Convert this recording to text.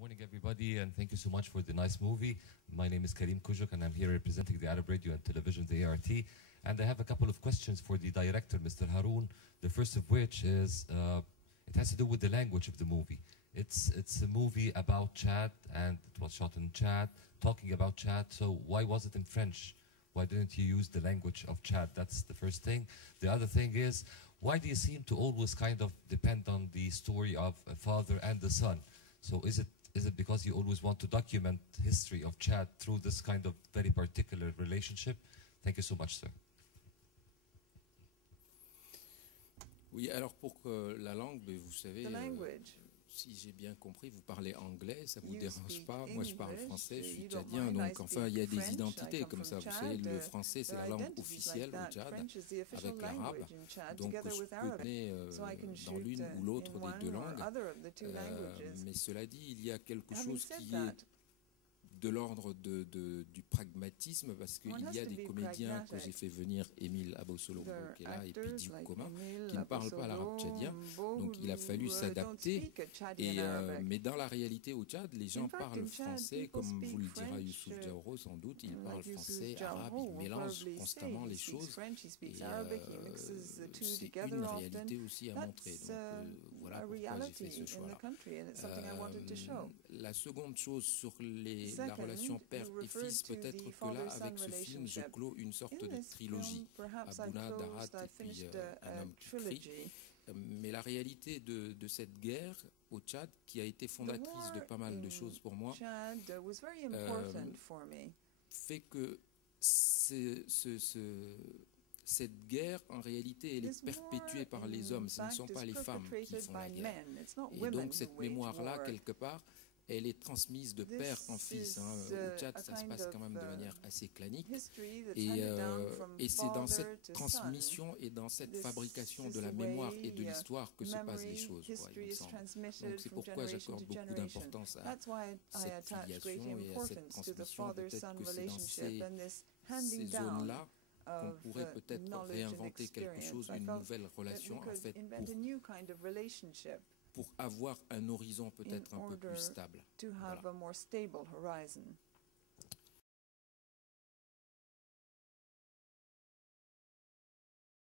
Morning, everybody, and thank you so much for the nice movie. My name is Karim Kujuk, and I'm here representing the Arab Radio and Television, the ART. And I have a couple of questions for the director, Mr. Haroon. The first of which is, it has to do with the language of the movie. It's a movie about Chad, and it was shot in Chad, talking about Chad. So why was it in French? Why didn't you use the language of Chad? That's the first thing. The other thing is, why do you seem to always kind of depend on the story of a father and the son? So is it because you always want to document history of Chad through this kind of very particular relationship? Thank you so much, sir. Oui, alors pour la langue, vous savez, si j'ai bien compris, vous parlez anglais, ça ne vous dérange pas. Moi, je parle français, je suis tchadien, donc enfin, il y a des identités comme ça. Vous savez, le français, c'est la langue officielle au Tchad, avec l'arabe. Donc, je peux donner dans l'une ou l'autre des deux langues. Mais cela dit, il y a quelque chose qui est de l'ordre du pragmatisme, parce qu'il y a des comédiens que j'ai fait venir, Émile Abosolombo qui est là, et puis Diouf Koma, qui ne parlent pas l'arabe tchadien, donc il a fallu s'adapter. Mais dans la réalité au Tchad, les gens parlent français, comme vous le dira Youssouf Diawara sans doute, ils parlent français, arabe, ils mélangent constamment les choses, et c'est une réalité aussi à montrer. Donc voilà pourquoi j'ai fait ce choix-là. La seconde chose sur la relation père et fils, peut-être que là, avec ce film, je clôt une sorte de trilogie, Abouna, Darat et puis Un homme qui crie. Mais la réalité de cette guerre au Tchad, qui a été fondatrice de pas mal de choses pour moi, fait que cette guerre, en réalité, elle est perpétuée par les hommes. Ce ne sont pas les femmes qui font la guerre. Et donc cette mémoire-là, quelque part, elle est transmise de père en fils. Au Tchad, ça se passe quand même de manière assez clanique. Et c'est dans cette transmission et dans cette fabrication de la mémoire et de l'histoire que se passent les choses, quoi, il me semble. Donc c'est pourquoi j'accorde beaucoup d'importance à cette filiation et à cette transmission. Peut-être que c'est dans ces zones-là qu'on pourrait peut-être réinventer quelque chose, une nouvelle relation, en fait, pour avoir un horizon peut-être un peu plus stable. Voilà.